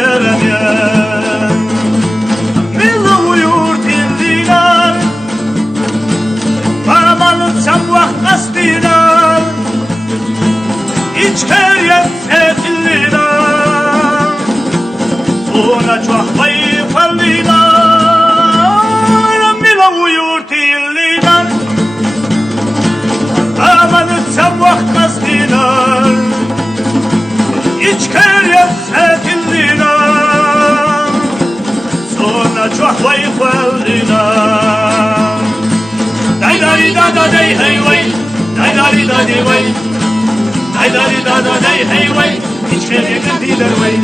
yeremyen Milu yurt ildiler Varamalı çam vaxt astiler İçkeryen setilliler Sonra çok bayıfalliler Milu yurt ildiler Varamalı çam vaxt astiler İçkeryen setilliler Sonra çok bayıfalliler Daydari dada dey hey vay Daydari dadi vay Daydari dada dey hey vay İçkeriye geldiler vay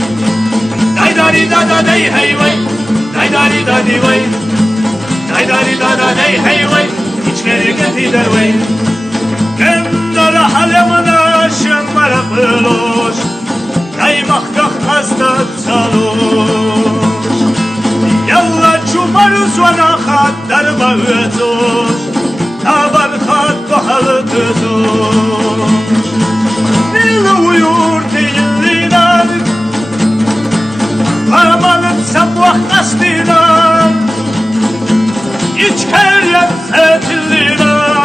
Daydari dada dey hey vay Daydari dadi vay Daydari dada dey hey vay İçkeriye geldiler vay Kendara halemine şemmara pıloş Daymak hasta çalış Yalla cumarız vana haddar bağıtoş Tabar hat bahalı tutuş Milu yurt illiler Varamalıp sabah astiler İçkeryen setilliler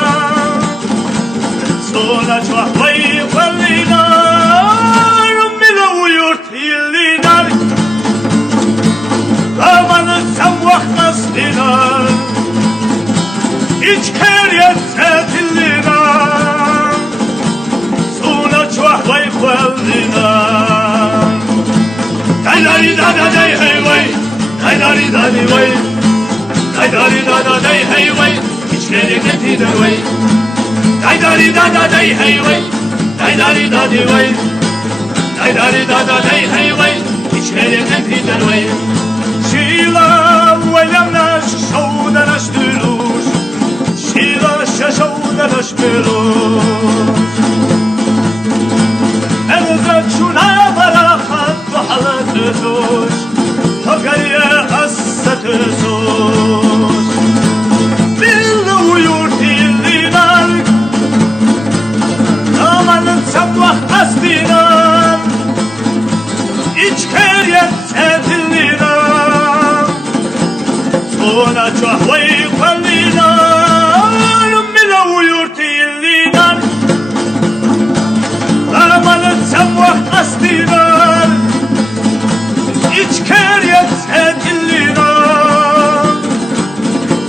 Sonra çok bayıfalliler Milu yurt illiler Varamalıp sabah astiler İçkeryen setilliler Sonra çok bayıfalliler Daydari dada dey hey vay Daydari dadi vay Daydari dada dey hey vay İçkeriye geldiler vay Daydari dada dey hey vay Daydari dadi vay Daydari dada dey hey vay İçkeriye geldiler vay Şila velemnaş şovdanaş dülüş Şila şaşovdanaş bülüş Elzat şuna barahat bahalı tutuş Togaya hassa tutuş Billi yurt illiler Amanın sabah astiler İçkeryen setilliler Sonra çok bayıfalliler Milu yurt illiler Amanın sabah astiler İçkeryen setilliler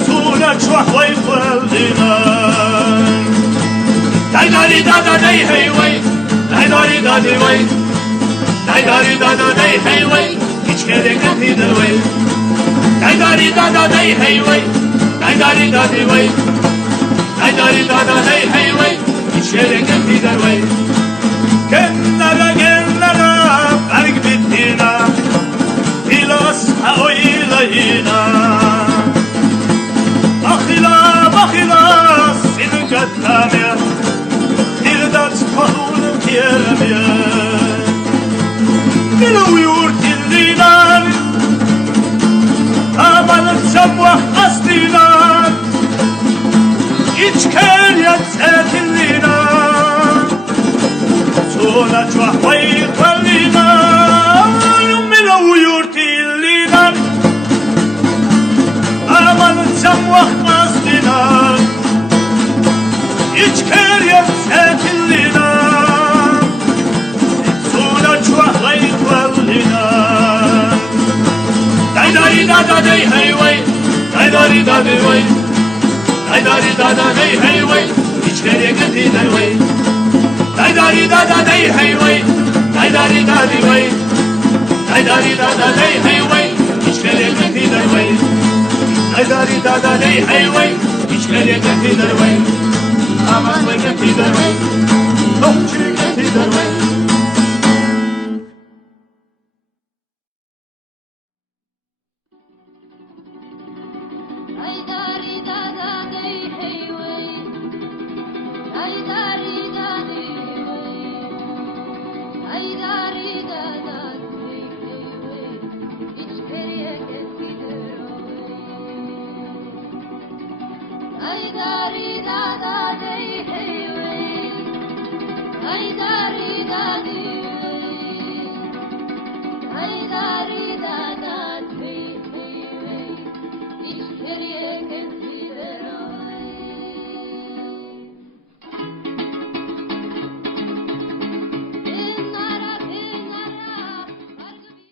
Sonra çok bayıfalliler Daydari dada dey hey vay Daydari dadi vay Daydari dada dey hey vay İçkeriye geldiler vay Daydari dada dey hey vay Daydari dadi vay Daydari dada dey hey vay İçkeriye geldiler vay Kenara kenara berg bittina Hilas ha oylayına Bakhilas senin kattame Hirdat kahunum kiyerme Milu yurt illiler Amanın sabah astiler İçkeryen setilliler Sonra çok bayıfalliler Milu yurt illiler Amanın sabah astiler İçkeryen setilliler Sonra çok bayıfalliler Daydari dada dey hey vay Daydari dadi vay Daydari dada dey hey vay İçkeriye geldiler vay Daydari dada dey hey vay Daydari dadi vay Daydari dada dey hey vay İçkeriye geldiler vay Daydari dada dey hey vay İçkeriye geldiler vay Aman vay geldiler vay Topçu geldiler vay Daydari dada dey hey vay Daydari dadi vay Daydari dada dey hey vay İçkeriye geldiler vay Daydari dada dey hey vay Daydari dadi vay